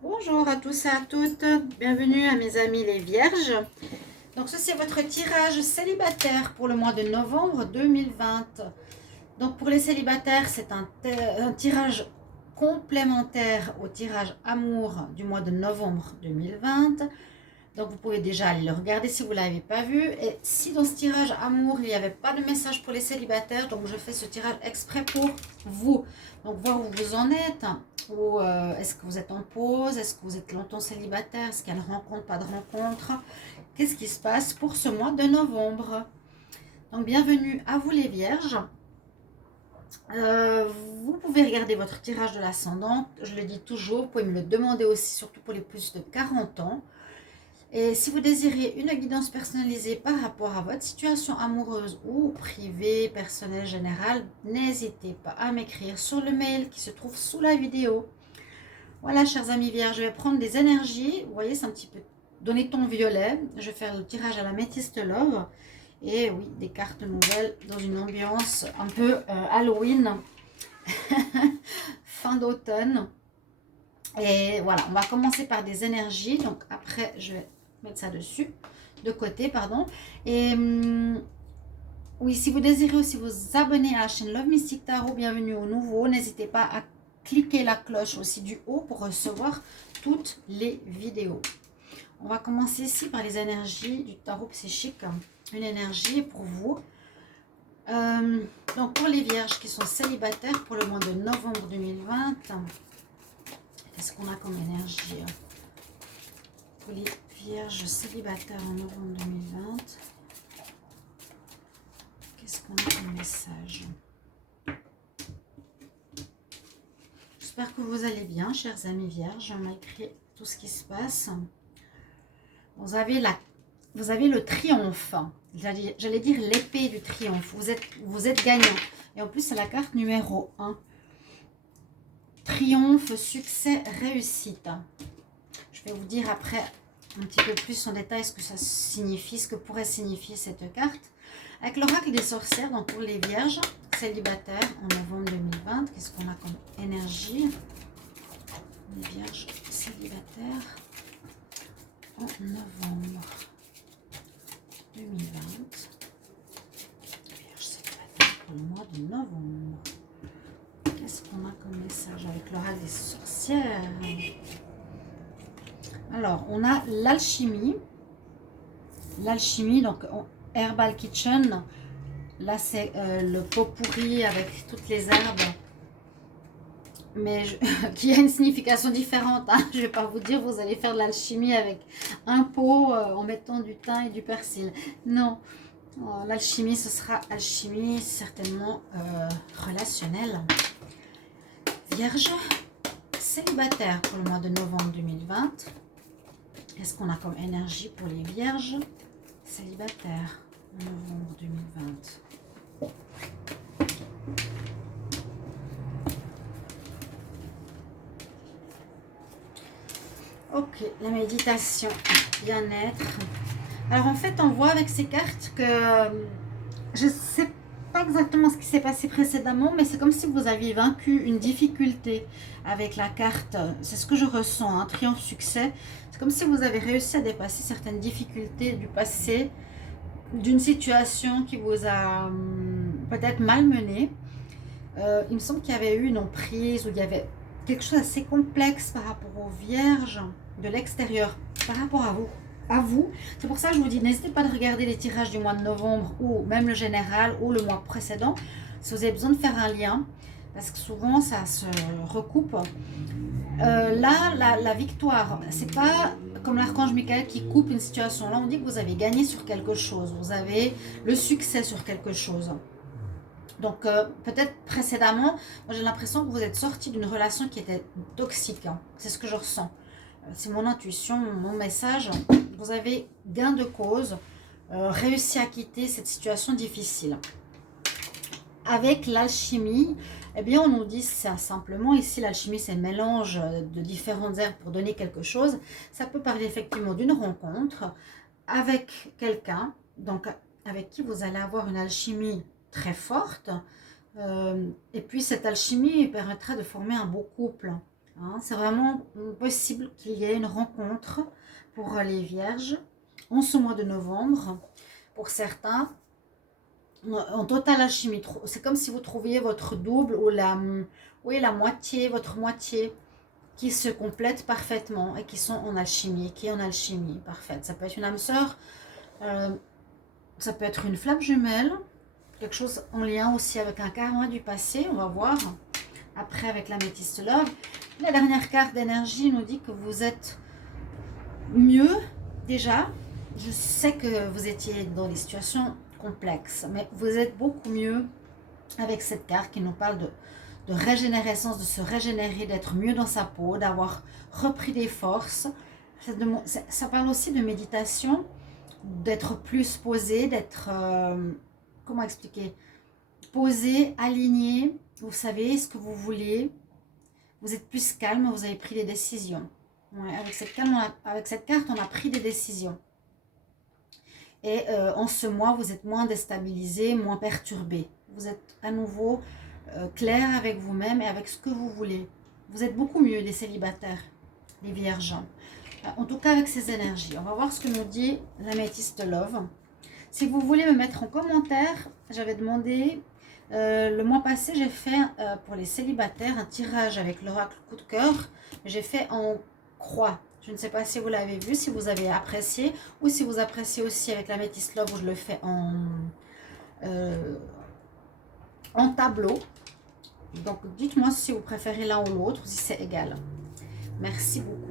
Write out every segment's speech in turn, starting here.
Bonjour à tous et à toutes, bienvenue à mes amis les vierges. Donc ceci est votre tirage célibataire pour le mois de novembre 2020. Donc pour les célibataires, c'est un tirage complémentaire au tirage amour du mois de novembre 2020. Donc vous pouvez déjà aller le regarder si vous ne l'avez pas vu. Et si dans ce tirage amour, il n'y avait pas de message pour les célibataires, donc je fais ce tirage exprès pour vous. Donc voir où vous en êtes. Ou est-ce que vous êtes en pause? Est-ce que vous êtes longtemps célibataire? Est-ce qu'il y a une rencontre, pas de rencontre? Qu'est-ce qui se passe pour ce mois de novembre? Donc bienvenue à vous les vierges. Euh, Vous pouvez regarder votre tirage de l'ascendant. Je le dis toujours, vous pouvez me le demander aussi, surtout pour les plus de 40 ans. Et si vous désirez une guidance personnalisée par rapport à votre situation amoureuse ou privée, personnelle, générale, n'hésitez pas à m'écrire sur le mail qui se trouve sous la vidéo. Voilà, chers amis vierges, je vais prendre des énergies. Vous voyez, c'est un petit peu donner ton violet. Je vais faire le tirage à la Métiste Love. Et oui, des cartes nouvelles dans une ambiance un peu Halloween, fin d'automne. Et voilà, on va commencer par des énergies. Donc après, je vais mettre ça dessus, de côté, pardon. Et oui, si vous désirez aussi vous abonner à la chaîne Love Mystic Tarot, bienvenue au nouveau. N'hésitez pas à cliquer la cloche aussi du haut pour recevoir toutes les vidéos. On va commencer ici par les énergies du tarot psychique. Une énergie pour vous. Donc pour les vierges qui sont célibataires pour le mois de novembre 2020, qu'est-ce qu'on a comme énergie pour les vierges célibataires en novembre 2020? Qu'est-ce qu'on a comme message? J'espère que vous allez bien, chers amis vierges, malgré tout ce qui se passe. Vous avez le triomphe. J'allais dire l'épée du triomphe. Vous êtes gagnant. Et en plus, c'est la carte numéro 1. Triomphe, succès, réussite. Je vais vous dire après un petit peu plus en détail ce que ça signifie, ce que pourrait signifier cette carte. Avec l'oracle des sorcières, donc pour les vierges célibataires en novembre 2020, qu'est-ce qu'on a comme énergie? Les vierges célibataires en novembre 2020. Vierges célibataires pour le mois de novembre. Qu'est-ce qu'on a comme message avec l'oracle des sorcières? Alors, on a l'alchimie. L'alchimie, donc Herbal Kitchen. Là, c'est le pot pourri avec toutes les herbes. Mais qui a une signification différente. Hein. Je ne vais pas vous dire, vous allez faire de l'alchimie avec un pot en mettant du thym et du persil. Non. Oh, l'alchimie, ce sera alchimie certainement relationnelle. Vierge célibataire pour le mois de novembre 2020. Qu'est-ce qu'on a comme énergie pour les vierges célibataires en novembre 2020? Ok, la méditation, bien-être. Alors en fait, on voit avec ces cartes que je ne sais pas exactement ce qui s'est passé précédemment, mais c'est comme si vous aviez vaincu une difficulté avec la carte. C'est ce que je ressens, un triomphe succès. C'est comme si vous avez réussi à dépasser certaines difficultés du passé, d'une situation qui vous a peut-être malmené. Il me semble qu'il y avait eu une emprise, ou il y avait quelque chose d'assez complexe par rapport aux vierges de l'extérieur, par rapport à vous. C'est pour ça que je vous dis, n'hésitez pas de regarder les tirages du mois de novembre ou même le général ou le mois précédent si vous avez besoin de faire un lien, parce que souvent ça se recoupe. Là, la victoire, c'est pas comme l'archange Michael qui coupe une situation. Là, on dit que vous avez gagné sur quelque chose, vous avez le succès sur quelque chose. Donc, peut-être précédemment, moi j'ai l'impression que vous êtes sorti d'une relation qui était toxique. Hein. C'est ce que je ressens. C'est mon intuition, mon message. Vous avez gain de cause, réussi à quitter cette situation difficile. Avec l'alchimie, eh bien, on nous dit ça simplement. Ici, l'alchimie, c'est le mélange de différentes herbes pour donner quelque chose. Ça peut parler effectivement d'une rencontre avec quelqu'un, donc avec qui vous allez avoir une alchimie très forte. Et puis cette alchimie permettra de former un beau couple, Hein. C'est vraiment possible qu'il y ait une rencontre pour les vierges en ce mois de novembre. Pour certains, en totale alchimie. C'est comme si vous trouviez votre double ou la moitié, votre moitié qui se complètent parfaitement et qui sont en alchimie, qui est en alchimie parfaite. Ça peut être une âme sœur, ça peut être une flamme jumelle, quelque chose en lien aussi avec un karma du passé, on va voir. Après avec l'améthyste love. La dernière carte d'énergie nous dit que vous êtes mieux déjà. Je sais que vous étiez dans des situations complexes, mais vous êtes beaucoup mieux avec cette carte qui nous parle de régénérescence, de se régénérer, d'être mieux dans sa peau, d'avoir repris des forces. Ça parle aussi de méditation, d'être plus posé, d'être, comment expliquer, posé, aligné, vous savez ce que vous voulez, vous êtes plus calme, vous avez pris des décisions. Ouais, avec cette carte, on a pris des décisions. Et en ce mois, vous êtes moins déstabilisé, moins perturbé. Vous êtes à nouveau clair avec vous-même et avec ce que vous voulez. Vous êtes beaucoup mieux, les célibataires, les vierges. En tout cas, avec ces énergies. On va voir ce que nous dit l'améthyste love. Si vous voulez me mettre en commentaire, j'avais demandé, le mois passé, j'ai fait pour les célibataires un tirage avec l'oracle coup de cœur. J'ai fait en croix. Je ne sais pas si vous l'avez vu, si vous avez apprécié, ou si vous appréciez aussi avec l'améthyste love où je le fais en tableau. Donc, dites-moi si vous préférez l'un ou l'autre, si c'est égal. Merci beaucoup.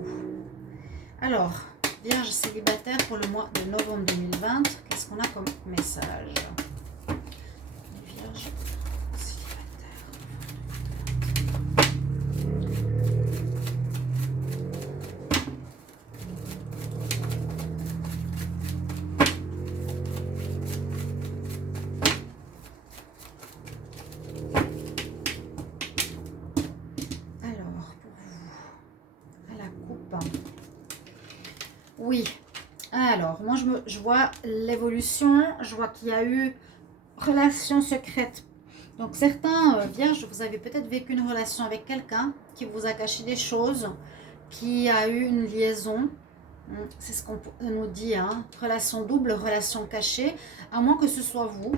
Alors, Vierge célibataire pour le mois de novembre 2020, qu'est-ce qu'on a comme message? Vierge célibataire. Alors, pour vous, à la coupe. Oui, alors moi je vois l'évolution, je vois qu'il y a eu relation secrète. Donc certains vierges, vous avez peut-être vécu une relation avec quelqu'un qui vous a caché des choses, qui a eu une liaison, c'est ce qu'on nous dit, hein, relation double, relation cachée, à moins que ce soit vous.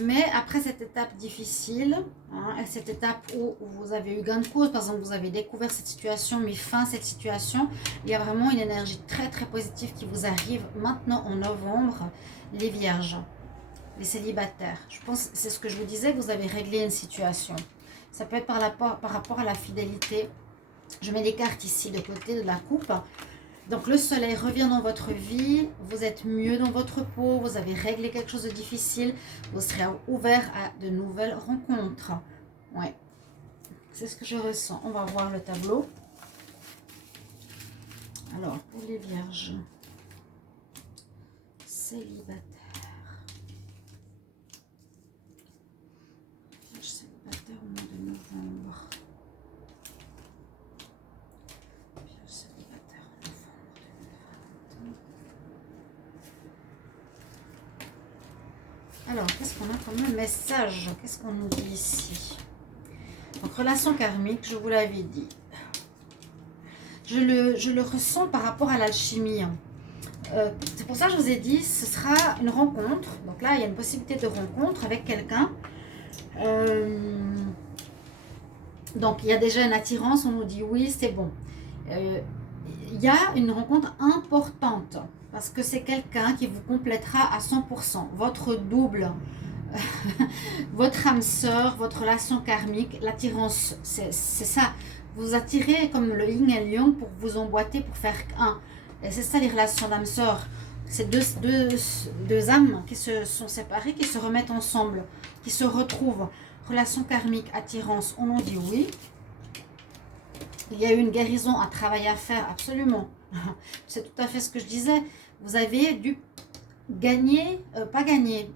Mais après cette étape difficile, hein, cette étape où vous avez eu gain de cause, par exemple vous avez découvert cette situation, mis fin à cette situation, il y a vraiment une énergie très très positive qui vous arrive maintenant en novembre, les vierges, les célibataires. Je pense, c'est ce que je vous disais, vous avez réglé une situation. Ça peut être par rapport à la fidélité. Je mets des cartes ici de côté de la coupe. Donc le soleil revient dans votre vie, vous êtes mieux dans votre peau, vous avez réglé quelque chose de difficile, vous serez ouvert à de nouvelles rencontres. Ouais, c'est ce que je ressens. On va voir le tableau. Alors, pour les vierges célibataires. Vierges célibataires au mois de novembre. Alors, qu'est-ce qu'on a comme message? Qu'est-ce qu'on nous dit ici? Donc, relation karmique, je vous l'avais dit. Je le ressens par rapport à l'alchimie. C'est pour ça que je vous ai dit, ce sera une rencontre. Donc là, il y a une possibilité de rencontre avec quelqu'un. Donc, il y a déjà une attirance. On nous dit oui, c'est bon. Il y a une rencontre importante. Parce que c'est quelqu'un qui vous complétera à 100%. Votre double, votre âme sœur, votre relation karmique, l'attirance, c'est ça. Vous attirez comme le yin et le yang pour vous emboîter, pour faire un. Et c'est ça les relations d'âme sœur. C'est deux âmes qui se sont séparées, qui se remettent ensemble, qui se retrouvent. Relation karmique, attirance, on en dit oui. Il y a eu une guérison, un travail à faire, absolument. C'est tout à fait ce que je disais. Vous avez dû gagner, pas gagner,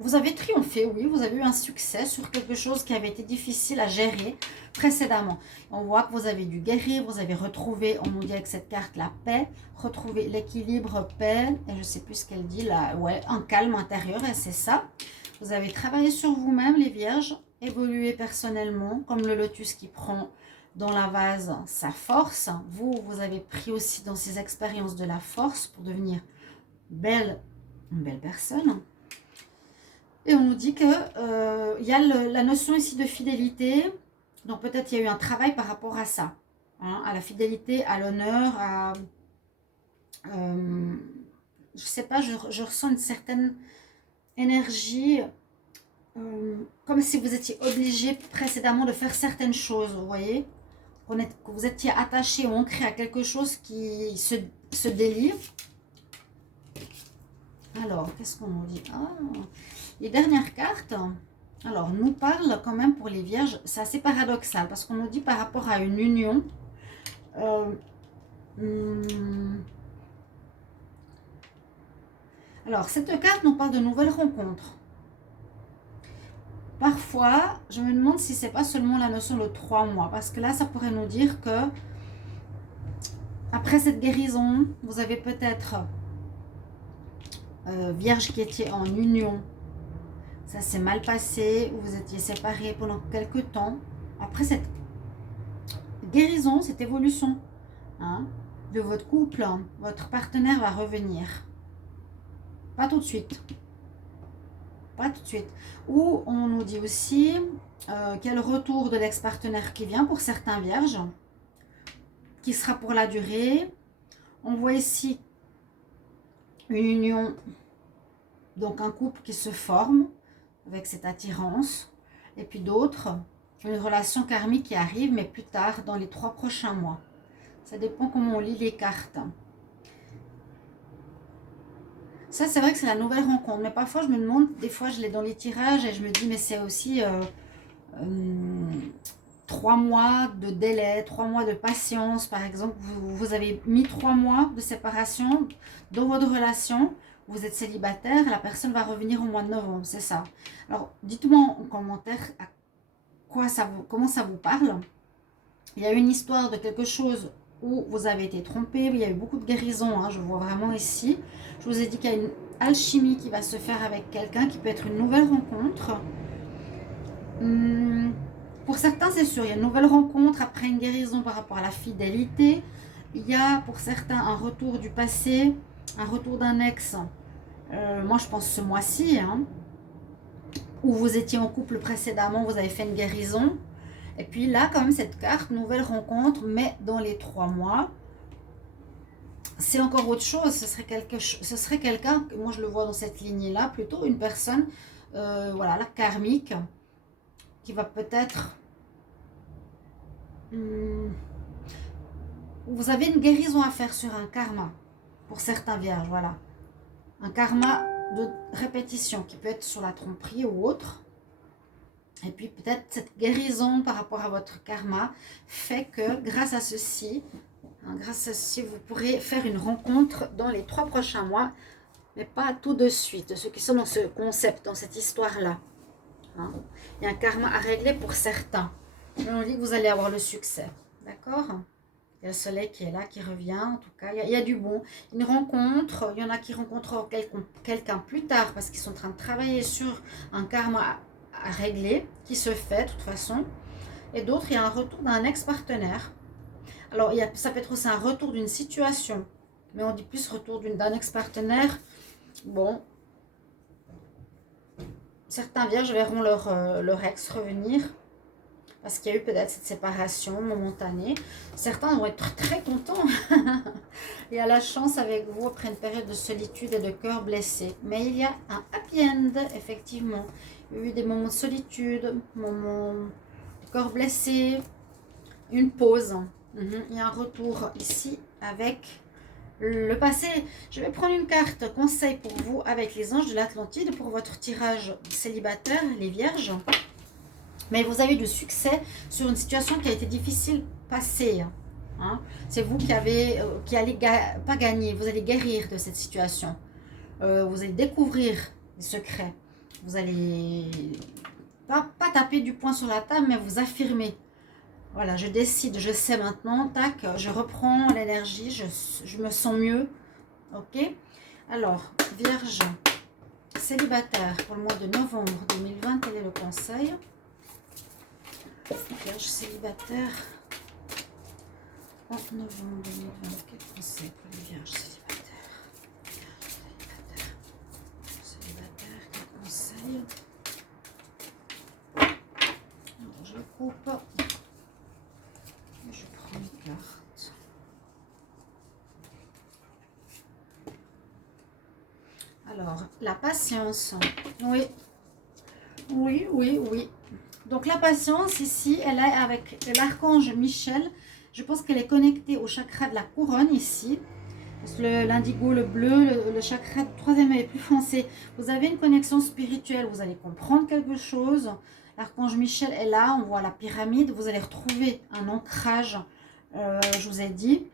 vous avez triomphé, oui, vous avez eu un succès sur quelque chose qui avait été difficile à gérer précédemment. On voit que vous avez dû guérir, vous avez retrouvé, on nous dit avec cette carte, la paix, retrouver l'équilibre, paix, et je ne sais plus ce qu'elle dit là, ouais, un calme intérieur, et c'est ça. Vous avez travaillé sur vous-même, les vierges, évolué personnellement, comme le lotus qui prend dans la vase sa force. Vous, vous avez pris aussi dans ces expériences de la force pour devenir une belle personne. Et on nous dit que y a la notion ici de fidélité. Donc peut-être il y a eu un travail par rapport à ça. Hein, à la fidélité, à l'honneur, à... je sais pas, je ressens une certaine énergie, comme si vous étiez obligé précédemment de faire certaines choses, vous voyez, que vous étiez attaché ou ancré à quelque chose qui se délie. Alors, qu'est-ce qu'on nous dit? Les dernières cartes, alors, nous parlent quand même pour les vierges, c'est assez paradoxal, parce qu'on nous dit par rapport à une union, alors, cette carte nous parle de nouvelles rencontres. Parfois, je me demande si c'est pas seulement la notion de 3 mois, parce que là, ça pourrait nous dire que après cette guérison, vous avez peut-être vierge qui était en union, ça s'est mal passé, ou vous étiez séparés pendant quelques temps. Après cette guérison, cette évolution de votre couple, votre partenaire va revenir. Pas tout de suite. Pas tout de suite. Ou on nous dit aussi qu'il y a le retour de l'ex-partenaire qui vient pour certains vierges, qui sera pour la durée. On voit ici une union, donc un couple qui se forme avec cette attirance. Et puis d'autres, une relation karmique qui arrive, mais plus tard, dans les 3 prochains mois. Ça dépend comment on lit les cartes. Ça, c'est vrai que c'est la nouvelle rencontre. Mais parfois, je me demande, des fois, je l'ai dans les tirages et je me dis, mais c'est aussi 3 mois de délai, 3 mois de patience. Par exemple, vous avez mis 3 mois de séparation dans votre relation. Vous êtes célibataire, la personne va revenir au mois de novembre, c'est ça. Alors, dites-moi en commentaire comment ça vous parle. Il y a une histoire de quelque chose où vous avez été trompé, il y a eu beaucoup de guérison, je vois vraiment ici. Je vous ai dit qu'il y a une alchimie qui va se faire avec quelqu'un, qui peut être une nouvelle rencontre. Pour certains, c'est sûr, il y a une nouvelle rencontre après une guérison par rapport à la fidélité. Il y a pour certains un retour du passé, un retour d'un ex. Moi, je pense ce mois-ci, où vous étiez en couple précédemment, vous avez fait une guérison. Et puis là, quand même, cette carte, nouvelle rencontre, mais dans les 3 mois, c'est encore autre chose. Ce serait quelqu'un, moi je le vois dans cette lignée-là, plutôt une personne, voilà, la karmique, qui va peut-être... vous avez une guérison à faire sur un karma, pour certains vierges, voilà. Un karma de répétition, qui peut être sur la tromperie ou autre. Et puis peut-être cette guérison par rapport à votre karma fait que grâce à ceci, vous pourrez faire une rencontre dans les 3 prochains mois, mais pas tout de suite. Ceux qui sont dans ce concept, dans cette histoire-là. Il y a un karma à régler pour certains. Mais on dit que vous allez avoir le succès. D'accord ? Il y a le soleil qui est là, qui revient. En tout cas, il y a du bon. Une rencontre, il y en a qui rencontreront quelqu'un plus tard parce qu'ils sont en train de travailler sur un karma à régler, qui se fait de toute façon, et d'autres, il y a un retour d'un ex-partenaire. Alors, ça peut être aussi un retour d'une situation, mais on dit plus retour d'un ex-partenaire. Bon, certains vierges verront leur ex revenir, parce qu'il y a eu peut-être cette séparation momentanée. Certains vont être très contents et à la chance avec vous après une période de solitude et de cœur blessé. Mais il y a un happy end, effectivement. Il y a eu des moments de solitude, moments de corps blessé, une pause. Il y a un retour ici avec le passé. Je vais prendre une carte conseil pour vous avec les anges de l'Atlantide pour votre tirage célibataire, les vierges. Mais vous avez du succès sur une situation qui a été difficile passée. C'est vous qui allez pas gagner, vous allez guérir de cette situation. Vous allez découvrir des secrets. Vous allez pas taper du poing sur la table, mais vous affirmer. Voilà, je décide, je sais maintenant, tac, je reprends l'énergie, je me sens mieux. Ok? Alors, Vierge célibataire pour le mois de novembre 2020, quel est le conseil? Vierge célibataire en novembre 2020. Quel conseil pour les vierges célibataires? Célibataires, quel conseil? Alors, je coupe. Et je prends une carte. Alors, la patience. Oui. Oui, oui, oui. Donc, la patience, ici, elle est avec l'archange Michel. Je pense qu'elle est connectée au chakra de la couronne, ici. L'indigo, le bleu, le chakra du troisième œil est plus foncé. Vous avez une connexion spirituelle, vous allez comprendre quelque chose. L'archange Michel est là, on voit la pyramide. Vous allez retrouver un ancrage, je vous ai dit.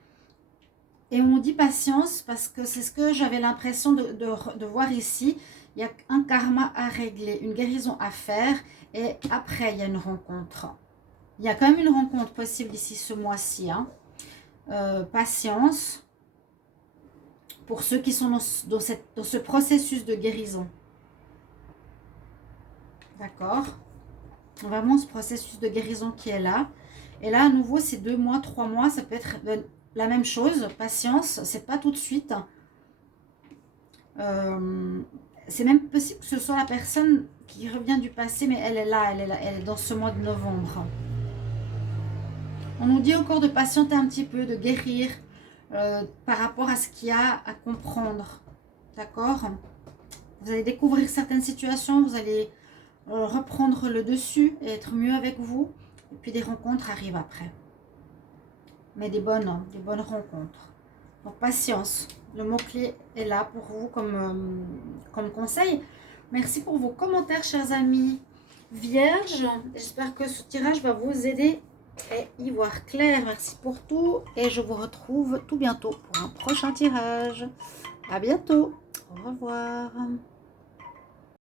Et on dit patience parce que c'est ce que j'avais l'impression de voir ici. Il y a un karma à régler, une guérison à faire. Et après, il y a une rencontre. Il y a quand même une rencontre possible ici ce mois-ci. Hein. Patience pour ceux qui sont dans ce processus de guérison. D'accord? Vraiment ce processus de guérison qui est là. Et là, à nouveau, c'est 2 mois, 3 mois. Ça peut être la même chose. Patience, c'est pas tout de suite. C'est même possible que ce soit la personne qui revient du passé, mais elle est là, elle est dans ce mois de novembre. On nous dit encore de patienter un petit peu, de guérir par rapport à ce qu'il y a à comprendre. D'accord? Vous allez découvrir certaines situations, vous allez reprendre le dessus et être mieux avec vous. Et puis des rencontres arrivent après. Mais des bonnes rencontres. Donc patience, le mot-clé est là pour vous comme conseil. Merci pour vos commentaires, chers amis vierges. J'espère que ce tirage va vous aider à y voir clair. Merci pour tout et je vous retrouve tout bientôt pour un prochain tirage. À bientôt. Au revoir.